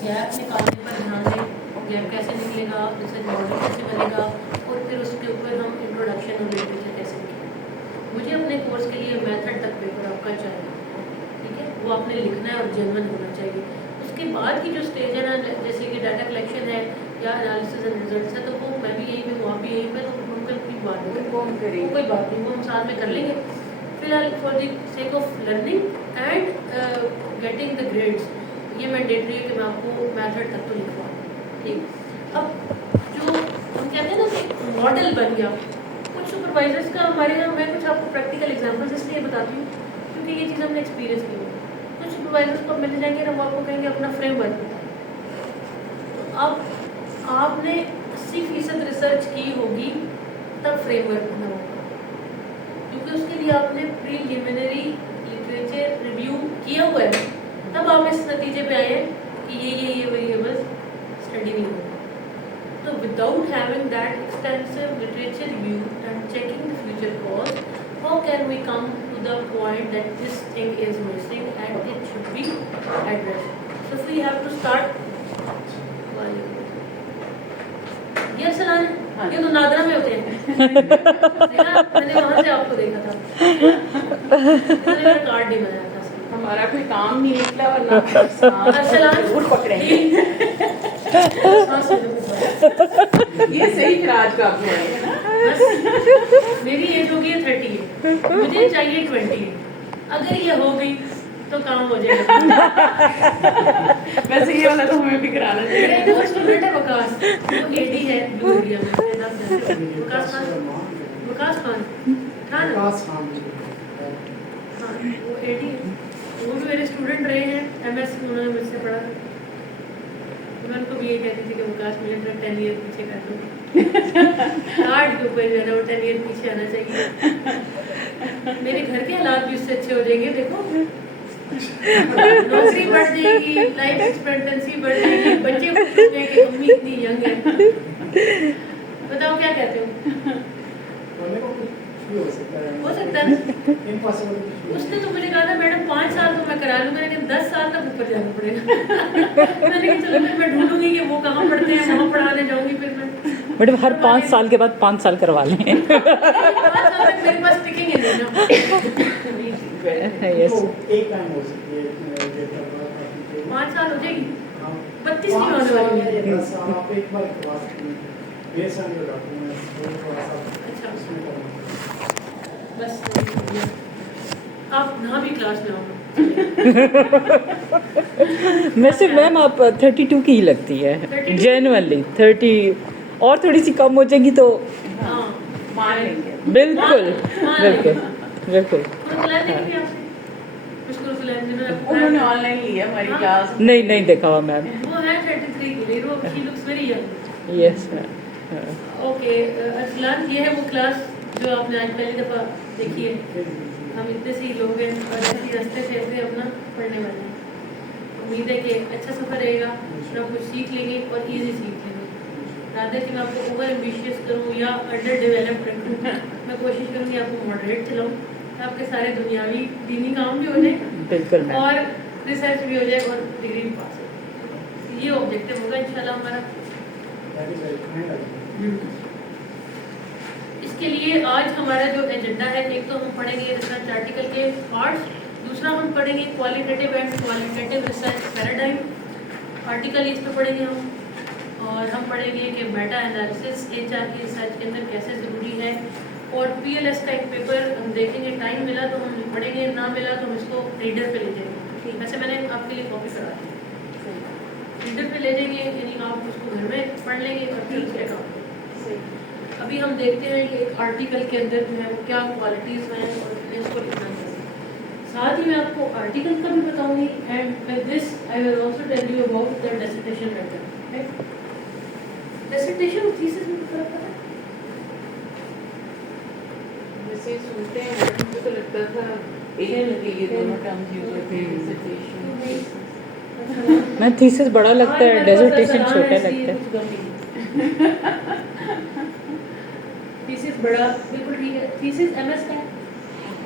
Gap निकालने पर ध्यान दें, गैप कैसे निकलेगा, रिसर्च मॉडल कैसे बनेगा, और फिर उसके ऊपर हम इंट्रोडक्शन और लिटरेचर कैसे लिखेंगे। मुझे अपने कोर्स के लिए मेथड तक पेपर आपका चाहिए, ठीक है, वो आपने लिखना है और जेन्युइन होना चाहिए। उसके बाद की जो स्टेज है ना, जैसे कि डाटा कलेक्शन है या एनालिसिस एंड रिजल्ट्स है, तो वो मैं भी यहीं पे हूँ, आप भी यहीं पे, तो उनका कोई बात नहीं, वो कोई बात नहीं, वो हम साथ में कर लेंगे। फिलहाल for the sake of learning and getting the grades, ये मैंडेटरी है कि मैं आपको मैथड तक तो लिखवाऊँ, ठीक। अब जो हम कहते हैं ना कि मॉडल बन गया, कुछ सुपरवाइजर्स का हमारे यहाँ, मैं कुछ आपको प्रैक्टिकल एग्जांपल्स इसलिए बताती हूँ क्योंकि ये चीज़ हमने एक्सपीरियंस की है। कुछ सुपरवाइजर्स को मिल जाएंगे और वो आपको कहेंगे अपना फ्रेमवर्क बताओ। अब आपने 80% रिसर्च की होगी तब फ्रेमवर्क बना होगा, क्योंकि उसके लिए आपने प्रीलिमिनरी लिटरेचर रिव्यू किया हुआ है, तब आप इस नतीजे पे आए कि ये वेरिएबल्स स्टडी नहीं होगा। तो without having that extensive literature review and checking the future cause, how can we come to the point that this thing is missing and it should be addressed. So we have to start. ये सलाह, ये तो नादरा में होते हैं। मैंने वहाँ से आपको देखा था, मैंने मेरा कार्ड नहीं बनाया था, हमारा कोई काम नहीं निकला वरना झूठ पकड़ेंगे। ये सही राज का आपने है ना। मेरी एज हो गई है 30 है, मुझे चाहिए 20 है। अगर ये हो गई तो काम हो जाएगा। वैसे ये वाला तो हमें भी कराना चाहिए। मेरा स्टूडेंट है वकास, वो एडी है ब्लू एरिया में। वकास खान था ना? हाँ, वो एडी है, वो भी मेरे स्टूडेंट रहे हैं। MS उन्होंने मुझसे पढ़ा। मैं उनको भी ये कहती थी कि वकास मुझे 10 ईयर पीछे कर दो। कार्ड के ऊपर जो है ना वो 10 ईयर पीछे आना चाहिए। मेरे घर के हालात भी उससे अच्छे हो जाएंगे। देखो, नौकरी बढ़ जाएगी, लाइफ एक्सपेक्टेंसी बढ़ जाएगी, बच्चे खुश होंगे कि मम्मी इतनी यंग है। बताओ क्या कहते हो? हो सकता है। उसने तो मुझे कहा था मैडम 5 साल तो मैं करा लूँ, मैंने कहा 10 साल तक ऊपर जाना पड़ेगा। मैंने कहा चलो फिर मैं ढूंढूंगी कि वो कहाँ पढ़ते हैं, वहाँ पढ़ाने जाऊंगी। फिर मैं मैडम हर 5 साल के बाद 5 साल करवा लें। 5 साल तक मेरे पास टिकेंगे नहीं ना। यस, 5 साल हो जाएगी, 32 की होने वाली है। अच्छा, बस आप ना भी क्लास में आओ। वैसे मैम आप 32 की ही लगती है 32? जेन्युइनली। 30 और थोड़ी सी कम हो जाएगी तो हाँ, मान लेंगे। बिल्कुल मान बिल्कुल बिल्कुल। उन्होंने ऑनलाइन लिया हमारी क्लास। नहीं नहीं देखा हुआ मैम। वो है 33 की, लेकिन वो she looks very young. Yes ma'am. Okay Arsalan, ये है वो क्लास जो आपने आज पहली दफ़ा देखी है। हम इतने से ही लोग हैं और ऐसे ही हंसते खेलते अपना पढ़ने वाले हैं। उम्मीद है कि अच्छा सफ़र रहेगा, आप कुछ सीख लेंगे और ईजी सीख लेंगे। रादर कि मैं आपको ओवर एम्बिशियस करूँ या अंडर डेवलप्ड रखूँ, मैं कोशिश करूँगी आपको मॉडरेट चलाऊँ, आपके सारे दुनियावी दीनी काम भी हो जाए बिल्कुल मैम। और रिसर्च भी हो जाए और डिग्री भी पास हो। ये ऑब्जेक्टिव होगा इंशाल्लाह हमारा। इसके लिए आज हमारा जो एजेंडा है, एक तो हम पढ़ेंगे रिसर्च आर्टिकल के पार्ट्स, दूसरा हम पढ़ेंगे qualitative and qualitative research paradigm. Article इस पे पढ़ेंगे हम, और हम पढ़ेंगे कि मेटा एनालिसिस HR की रिसर्च के अंदर कैसे ज़रूरी है, और PLS का एक पेपर हम देखेंगे। टाइम मिला तो हम पढ़ेंगे, ना मिला तो हम इसको रीडर पे ले जाएंगे। वैसे मैंने आपके लिए कॉपी करा दी, रीडर पे ले जाएंगे, यानी आप उसको घर में पढ़ लेंगे और फिर उसके अकाउंट। अभी हम देखते हैं कि एक आर्टिकल के अंदर जो है वो क्या क्वालिटीज़ हैं और इसको लिखना चाहिए। साथ ही मैं आपको आर्टिकल का भी बताऊंगी, and by this I will also tell you about the dissertation matter. Dissertation और थीसिस में फर्क पता है? वैसे सुनते हैं मुझे तो लगता था ये दोनों टर्म्स यूज होते हैं, डिसर्टेशन। मैं थीसिस बड़ा लगता है, डिसर्टेशन छोटा लगता है। थीसिस बड़ा बिल्कुल ठीक है। थीसिस MS का है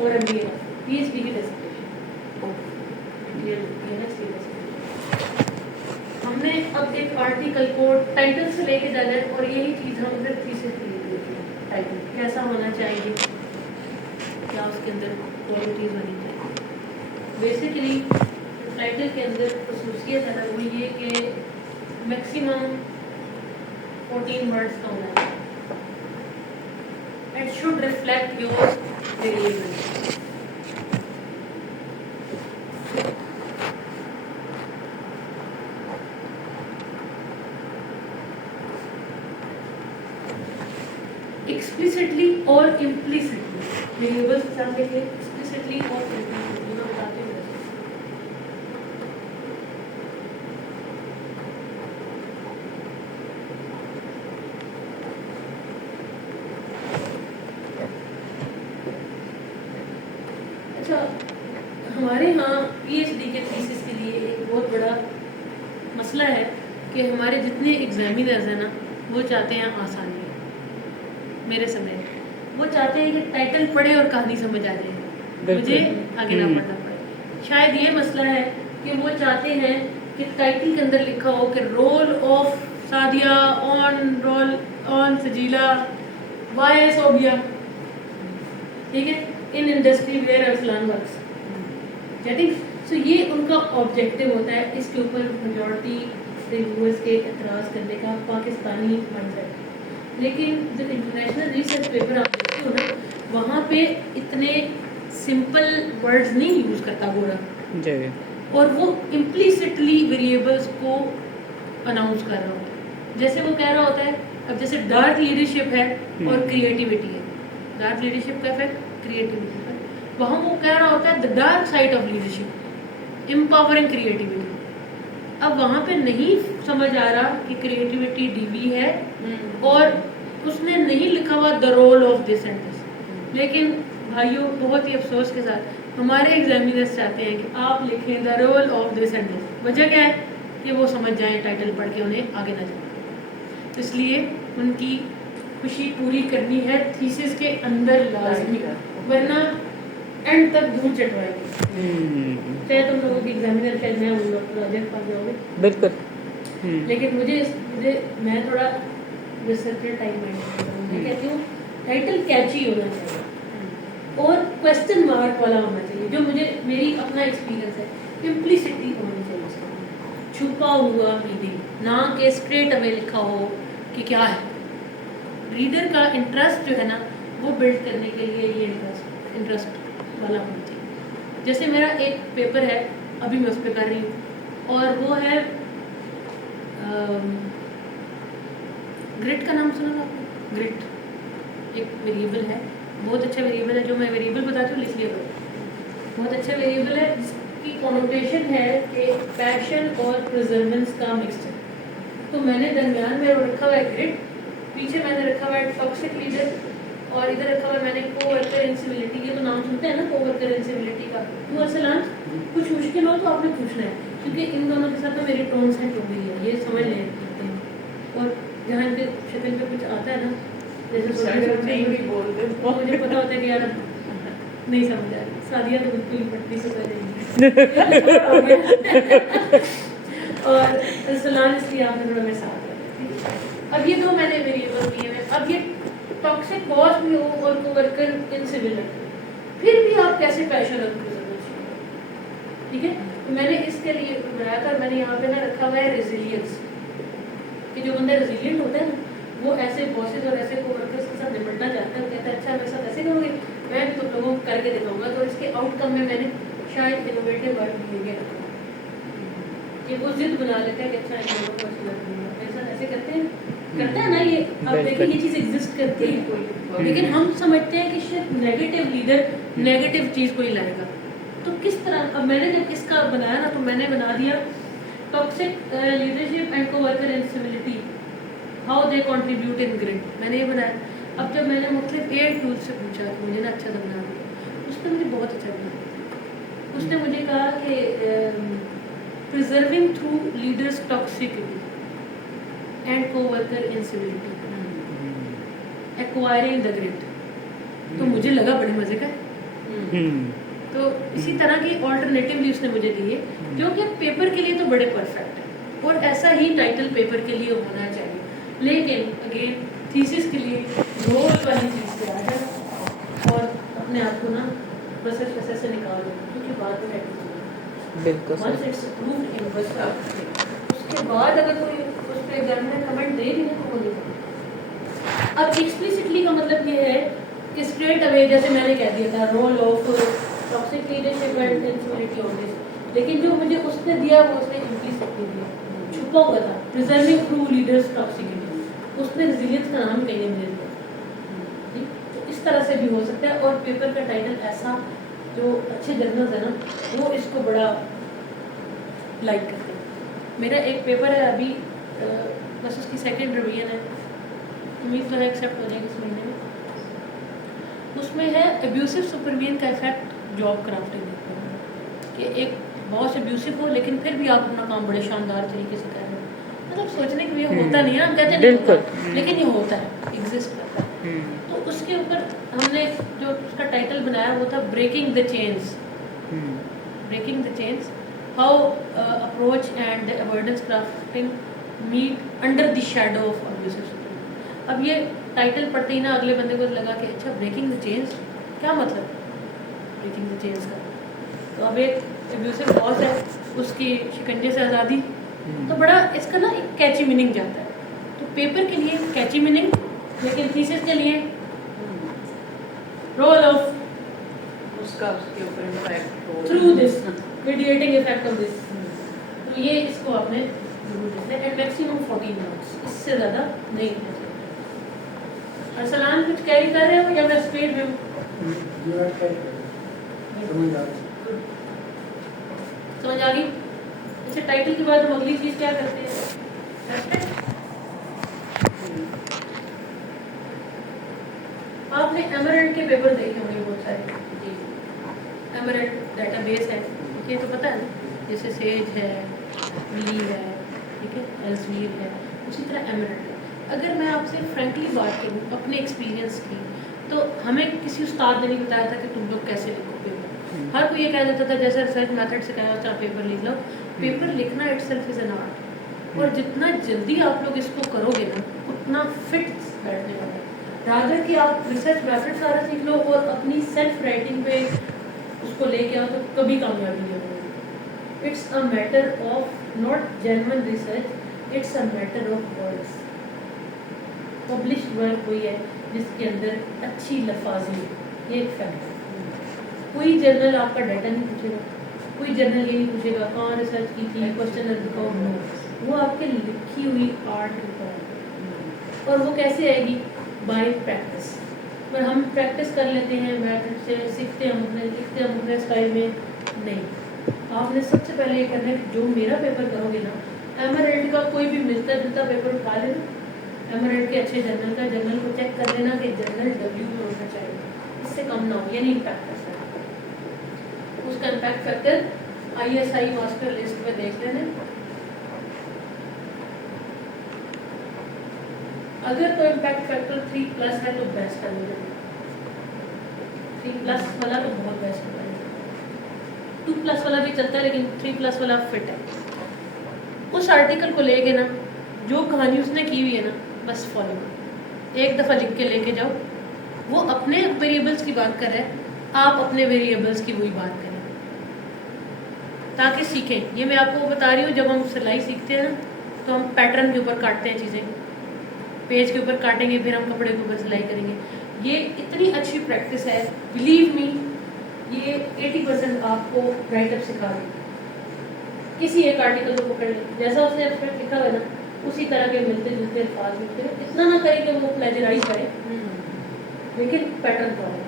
और MBA का, PhD की डिसर्टेशन। हमने हमने अब एक आर्टिकल को टाइटल से लेके जाना है और यही चीज़ हम फिर थीसिस के लिए देखें। टाइटल कैसा होना चाहिए, क्या उसके अंदर क्वालिटीज होनी चाहिए। बेसिकली टाइटल के अंदर खसूसियत है ना वो ये कि मैक्सिमम 14 वर्ड्स का होना चाहिए। It should reflect your variables. Explicitly or implicitly. Variables के साथ लिखिए explicitly और implicitly दोनों बताते हुए। अच्छा, हमारे यहाँ पीएचडी के थीसिस के लिए एक बहुत बड़ा मसला है कि हमारे जितने एग्जामिनर्स हैं ना वो चाहते हैं आसानी, मेरे समय वो चाहते हैं कि टाइटल पढ़े और कहानी समझ आ जाए, मुझे आगे ना पढ़ना पड़े। शायद ये मसला है कि वो चाहते हैं कि टाइटल के अंदर लिखा हो कि role of Sadia on Sajeela voice हो गया, ठीक है, in industry where Arsalan works, getting. So ये उनका ऑब्जेक्टिव होता है, इसके ऊपर मेजॉरिटी रिव्यूअर्स के एतराज़ करने का पाकिस्तानी माइंडसेट। लेकिन जो इंटरनेशनल रिसर्च पेपर आप देखते हो ना वहाँ पे इतने सिंपल वर्ड्स नहीं यूज़ करता गोरा, और वो इम्प्लिसिटली वेरिएबल्स को अनाउंस कर रहा होता है। जैसे वो कह रहा होता है, अब जैसे डार्क लीडरशिप है और क्रिएटिविटी है, डार्क लीडरशिप का इफेक्ट क्रिएटिविटी पर, वहाँ वो कह रहा होता है the dark side of leadership empowering creativity. अब वहाँ पे नहीं समझ आ रहा कि क्रिएटिविटी डीवी है और उसने नहीं लिखा हुआ the role of this and this. लेकिन भाइयों बहुत ही अफसोस के साथ हमारे एग्जामिनर्स चाहते हैं कि आप लिखें the role of this and this. वजह क्या है कि वो समझ जाएं टाइटल पढ़ के, उन्हें आगे ना जाए। इसलिए उनकी खुशी पूरी करनी है थीसिस के अंदर लाजमी, वरना एंड तक धूल चटवाएगी। चाहे तुम लोगों की एग्जामिनर कह मैं उन लोग प्रोजेक्ट पा जाओगे बिल्कुल। लेकिन मुझे मैं थोड़ा रिसर्चर टाइप मैं कहती हूँ टाइटल कैची होना चाहिए और क्वेश्चन मार्क वाला होना चाहिए, जो मुझे मेरी अपना एक्सपीरियंस है। इम्प्लिसिटी होनी चाहिए उसका, छुपा हुआ मीनिंग, ना कि स्ट्रेट अवे लिखा हो कि क्या है। रीडर का इंटरेस्ट जो है ना वो बिल्ड करने के लिए ये इंटरेस्ट वाला होना चाहिए। जैसे मेरा एक पेपर है, अभी मैं उस पर कर रही हूँ, और वो है ग्रिड का नाम सुना था आपने? ग्रिड एक वेरिएबल है, बहुत अच्छा वेरिएबल है। जो मैं वेरिएबल बताती हूँ इसलिए बहुत अच्छा वेरिएबल है, जिसकी कॉनोटेशन है कि पैशन और प्रिजर्वेंस का मिक्सचर। तो मैंने दरमियान में रखा हुआ है ग्रिड, पीछे मैंने रखा हुआ है टॉक्सिक लीडर, और इधर रखा हुआ है मैंने कोवर्कर इंसिबिलिटी। ये तो नाम सुनते हैं ना कोवर्कर इंसिबिलिटी का। तो असल कुछ मुश्किल हो तो आपने पूछना है, क्योंकि इन दोनों के साथ तो मेरी टोन सेट हो गई है, ये समझ लेते हैं। और जहाँ इनके शक्ल पे कुछ आता है ना, जैसे नहीं भी बोलते और मुझे पता होता है कि यार नहीं समझ आ रही, सादिया तो बिल्कुल पट्टी से पहले और अरसलान इसलिए आपने थोड़ा मेरे साथ रखा। अब ये दो मैंने वेरिएबल दिए हैं। अब ये टॉक्सिक बॉस भी हो और कोवर्कर इनसिबिलिटी, फिर भी आप कैसे पैशन और प्रिजर्वेंस, ठीक है। तो मैंने इसके लिए बनाया था, मैंने यहाँ पे ना रखा हुआ है रेजिलियंस, कि जो बंदा रेजिलियंट होता है ना वो ऐसे बॉसेस और ऐसे कोवर्कर्स के साथ निपटना चाहता है। कहता है अच्छा मेरे साथ ऐसे करोगे, मैं भी तुम लोगों को करके दिखाऊंगा। तो इसके आउटकम में मैंने शायद इनोवेटिव वर्ड बिहेवियर रखा कि वो जिद बना लेता है कि अच्छा इन लोगों को अच्छा लगेगा, मेरे साथ ऐसे करते हैं ना। ये आप देखिए ये चीज़ एग्जिस्ट करती है, लेकिन हम समझते हैं कि शायद नेगेटिव लीडर नेगेटिव चीज़ को ही लाएगा। तो किस तरह, अब मैंने जब इसका बनाया ना तो मैंने बना दिया toxic leadership and coworker incivility, how they contribute in grid, मैंने ये बनाया। अब जब मैंने मुख्तलिफ एआई टूल से पूछा कि मुझे ना अच्छा सा बना दिया, उसने मुझे बहुत अच्छा बनाया। उसने मुझे कहा कि preserving through leaders toxicity and coworker incivility, acquiring the grid. तो मुझे लगा बड़े मजे का। तो इसी तरह की ऑल्टरनेटिव भी उसने मुझे दिए, जो कि पेपर के लिए तो बड़े परफेक्ट है। और ऐसा ही टाइटल पेपर के लिए होना चाहिए। लेकिन अगेन थीसिस के लिए रोल वाली चीज़ पे आ जाए और अपने आप को ना बस से निकाल दो, क्योंकि बाद में बिल्कुल once सही। it's approved in बस उसके बाद अगर कोई उस पर एग्जामिनर कमेंट दे भी ना तो वो नहीं देगा। अब एक्सप्लिसिटली का मतलब ये है कि स्ट्रेट अवे जैसे मैंने कह दिया था role of toxic leadership and influencing on this, लेकिन जो मुझे उसने दिया वो उसने इम्प्लिसिटली दिया, छुपा हुआ था प्रिजर्विंग ट्रू लीडर्स टॉक्सिसिटी, उसमें रेजिलियंस का नाम कहीं नहीं मिल रहा। तो इस तरह से भी हो सकता है। और पेपर का टाइटल ऐसा, जो अच्छे जर्नल्स है ना वो इसको बड़ा लाइक करते हैं। मेरा एक पेपर है अभी बस उसकी सेकंड रिवीजन है, उम्मीद तो है एक्सेप्ट हो जाएगी इस महीने में। उसमें है एब्यूसिव सुपरविजन का इफेक्ट जॉब क्राफ्टिंग कि एक बॉस एब्यूसिव हो लेकिन फिर भी आप अपना काम बड़े शानदार तरीके से कर रहे हो। मतलब सोचने के लिए होता नहीं है, हम कहते नहीं होता, लेकिन ये होता है, एग्जिस्ट करता है। तो उसके ऊपर हमने जो उसका टाइटल बनाया वो था breaking the chains, breaking the chains how approach and avoidance crafting meet under the shadow of abusive supervision. अब ये टाइटल पढ़ते ही ना अगले बंदे को लगा कि अच्छा ब्रेकिंग द चेन्स क्या मतलब ब्रेकिंग द चेन्स का। तो अब एक एब्यूसिव बॉस है, उसकी शिकंजे से आज़ादी, तो बड़ा इसका ना एक कैची मीनिंग जाता है। तो पेपर के लिए कैची मीनिंग, लेकिन थीसिस के लिए रोल ऑफ उसका उसके ऊपर इम्पैक्ट हो through this radiating effect of this. तो ये इसको आपने जरूर देखना है एंड मैक्सिमम 14 मार्क्स, इससे ज़्यादा नहीं है। अरसलान कुछ कैरी कर रहे हो या मैं स्पीड में समझ आ गई? अच्छा, टाइटल के बाद हम अगली चीज़ क्या करते हैं? एब्स्ट्रैक्ट। आपने एमरेल्ड के पेपर देखे होंगे बहुत सारे। एमरेल्ड डेटाबेस है, ये तो पता है ना, जैसे सेज है, मिली है, ठीक है, एल्सवियर है, उसी तरह एमरेल्ड है। अगर मैं आपसे फ्रैंकली बात करूँ अपने एक्सपीरियंस की, तो हमें किसी उस्ताद ने नहीं बताया था कि तुम लोग कैसे लिखो पेपर। हर कोई ये कह देता था जैसे रिसर्च मेथड से कहा था पेपर लिख लो। पेपर लिखना इटसेल्फ इज एन आर्ट, और जितना जल्दी आप लोग इसको करोगे ना उतना फिट बैठने वाला है। रादर कि आप रिसर्च मेथड सारा सीख लो और अपनी सेल्फ राइटिंग पे उसको लेके आओ तो कभी कामयाबी नहीं होगी। It's a matter of not genuine research, it's a matter of words. Published work वही है जिसके अंदर अच्छी लफाजी है, ये एक फैक्ट है। कोई जर्नल आपका डाटा नहीं पूछेगा, कोई जर्नल ये नहीं पूछेगा कहाँ रिसर्च की थी, क्वेश्चन दिखाओ, नो। वो आपके लिखी हुई आर्ट के ऊपर है। और वो कैसे आएगी? Bye practice. पर हम प्रैक्टिस कर लेते हैं मैथड से, सीखते हम अपने, लिखते हम अपने स्टाइल में, नहीं। आपने सबसे पहले ये करना है कि जो मेरा पेपर करोगे ना, एमरेल्ड का कोई भी मिलता जुलता पेपर उठा लेना, एमरेल्ड के अच्छे जर्नल को चेक कर लेना कि जर्नल डब्ल्यू में होना चाहिए, इससे कम ना हो, यानी इम्पैक्ट कर सकते। उसका impact factor ISI master list में देख लेना। अगर तो इम्पैक्ट फैक्टर 3+ है तो बेस्ट है, 3+ वाला तो बहुत बेस्ट है। 2+ वाला भी चलता है लेकिन 3+ वाला फिट है। उस आर्टिकल को लेके ना जो कहानी उसने की हुई है ना बस फॉलो करो, एक दफ़ा लिख के लेके जाओ। वो अपने वेरिएबल्स की बात कर रहा है, आप अपने वेरिएबल्स की वही बात करें ताकि सीखें। ये मैं आपको बता रही हूँ, जब हम सिलाई सीखते हैं ना तो हम पैटर्न के ऊपर काटते हैं चीज़ें, पेज के ऊपर काटेंगे, फिर हम कपड़े के ऊपर सिलाई करेंगे। ये इतनी अच्छी प्रैक्टिस है, बिलीव मी, ये 80% आपको राइटअप सिखा देगी। किसी एक आर्टिकल को पकड़ लें, जैसा उसने एब्स्ट्रैक्ट लिखा हुआ है ना उसी तरह के मिलते जुलते अल्फाज लिखते हैं। इतना ना करें कि वो प्लेजराइज करे, लेकिन पैटर्न फॉलो।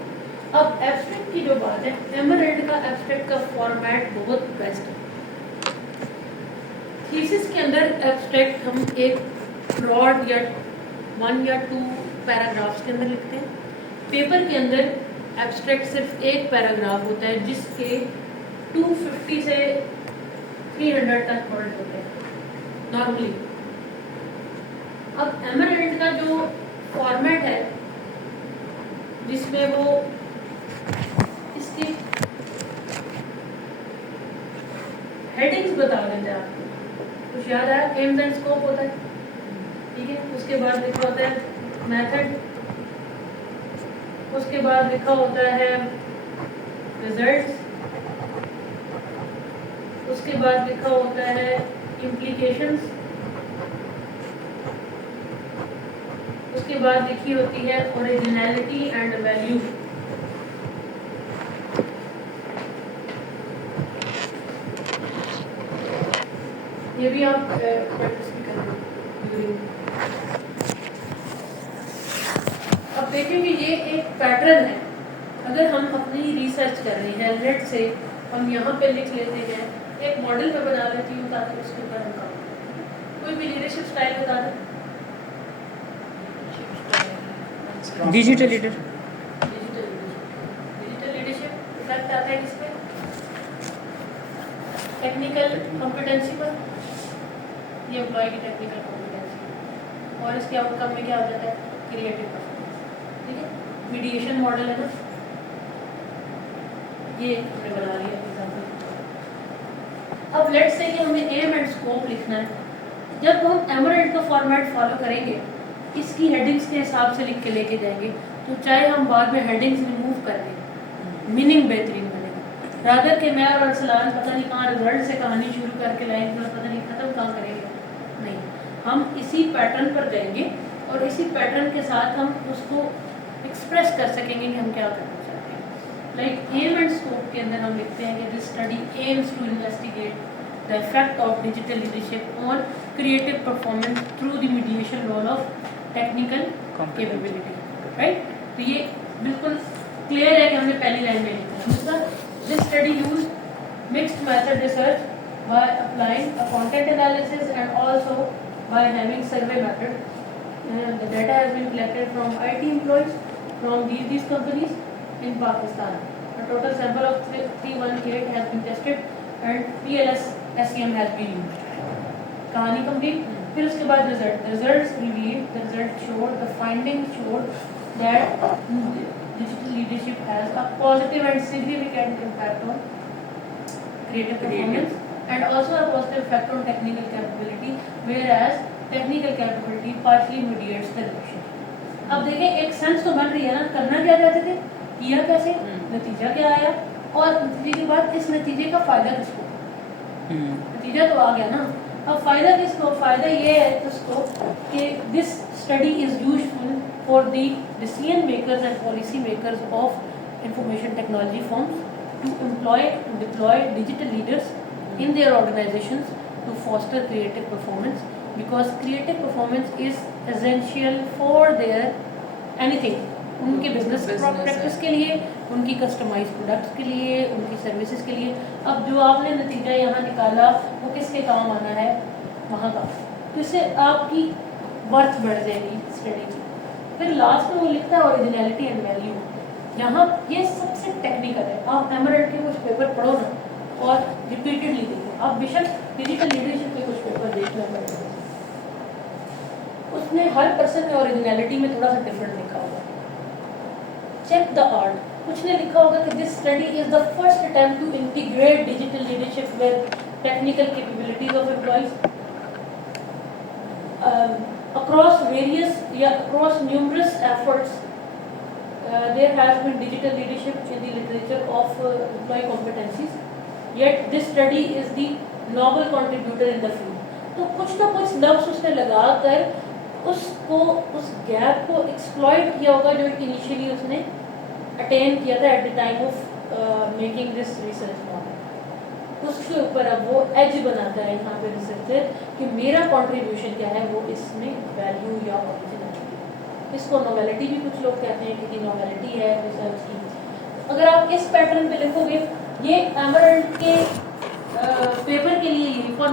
अब एब्स्ट्रैक्ट की जो बात है, एमरेल्ड का एब्स्ट्रैक्ट का फॉर्मेट बहुत बेस्ट है। थीसिस के अंदर एब्स्ट्रैक्ट हम एक ब्रॉड या 1 या 2 पैराग्राफ्स के अंदर लिखते हैं। पेपर के अंदर एब्स्ट्रैक्ट सिर्फ एक पैराग्राफ होता है जिसके 250 से 300 तक वर्ड होते हैं नॉर्मली। अब एमरेल्ड का जो फॉर्मेट है जिसमें वो इसकी हेडिंग्स बता देते हैं आपको, तो कुछ याद आया? एम्स एंड स्कोप होता है, ठीक है। उसके बाद लिखा होता है मेथड, उसके बाद लिखा होता है रिजल्ट्स, उसके बाद लिखा होता है इम्प्लीकेशंस, उसके बाद लिखी होती है ओरिजिनलिटी एंड वैल्यू। ये भी आप प्रैक्टिस भी करेंगे। अब देखेंगे ये एक पैटर्न है। अगर हम अपनी रिसर्च कर रहे हैं नेट से, हम यहाँ पे लिख लेते हैं, एक मॉडल में बना लेती हूँ ताकि उसके ऊपर हम काम करें। कोई भी लीडरशिप स्टाइल बता दें। Digital leader. Digital leadership effect आता है किस पे? टेक्निकल कॉम्पिटेंसी पर, ये एम्प्लॉय की टेक्निकल कॉम्पिटेंसी, और इसके आउटकम में क्या हो जाता है? क्रिएटिव परफॉर्मेंस, ठीक है। मीडिएशन मॉडल है ना, ये हमने बना लिया एग्जांपल। अब लेट्स से कि हमें एम एंड स्कोप लिखना है। जब हम एमरेल्ड का फॉर्मेट फॉलो करेंगे, इसकी हेडिंग्स के हिसाब से लिख के लेके जाएंगे, तो चाहे हम बाद में हेडिंग्स रिमूव कर दें, मीनिंग बेहतरीन बनेगा। रादर के मैं और अरसलान पता नहीं कहाँ रिजल्ट से कहानी शुरू करके लाइन पर पता नहीं खत्म कहाँ करेंगे, नहीं, हम इसी पैटर्न पर जाएंगे और इसी पैटर्न के साथ हम उसको एक्सप्रेस कर सकेंगे कि हम क्या करना चाहते हैं। लाइक एम एंड स्कोप के अंदर हम लिखते हैं कि this study aims to investigate the effect of digital leadership on creative performance through the mediation role of technical capability, right. तो ये बिल्कुल क्लियर है कि हमने पहली लाइन में लिखा है। दूसरा, this study use mixed method research by applying a content analysis and also by having survey method. The data has been collected from IT employees from these companies in Pakistan. A total sample of 318 has been tested and PLS SEM has been used. कहानी complete. फिर उसके बाद results revealed, the result showed, the findings showed that digital leadership has a positive and significant impact on creative performance and also a positive effect on technical capability, whereas technical capability partially mediates the relationship। अब देखें एक sense तो बन रही है ना, करना क्या चाहते थे, किया कैसे, नतीजा क्या आया, और नतीजे के बाद इस नतीजे का फायदा किसको, नतीजा तो आ गया ना। अब फायदा किसको, फायदा ये है उसको कि this study is useful for the decision makers and policy makers of information technology firms to employ deploy digital leaders in their organisations to foster creative performance, because creative performance is essential for their anything, उनके business practice के लिए, उनकी customise products के लिए, उनकी services के लिए। अब जो आपने नतीजा यहाँ निकाला वो किसके काम आना है, वहाँ का, तो इससे आपकी वर्थ बढ़ जाएगी स्टडी की। फिर लास्ट में वो लिखता है ओरिजिनलिटी एंड वैल्यू। यहाँ ये सबसे टेक्निकल है, आप एमरेल्ड के कुछ पेपर पढ़ो ना और रिपीटेडली देखो। आप बेशक डिजिटल लीडरशिप के कुछ पेपर देखना पड़ेगा, उसने हर पर्सन में ओरिजिनलिटी में थोड़ा सा डिफरेंट लिखा होगा। चेक द आर्ट, कुछ ने लिखा होगा कि this study is the first attempt to integrate digital leadership with technical capabilities of employees across various या across numerous efforts there has been digital leadership in the literature of employee competencies, yet this study is the noble contributor in the field. तो कुछ ना कुछ लफ्ज उसने लगाकर उसको, उस गैप को एक्सप्लॉइट किया होगा जो इनिशियली उसने अटेन किया था at the time of making this research model. उसके ऊपर अब वो एज बनाता है यहाँ पे रिसर्चर कि मेरा कंट्रीब्यूशन क्या है, वो इसमें वैल्यू या ओरिजिनलिटी। इसको नोवेलिटी भी कुछ लोग कहते हैं कि नोवेलिटी है रिसर्च की। अगर आप इस पैटर्न पे लिखोगे, ये एमरेल्ड के पेपर के लिए यूनिफॉर्म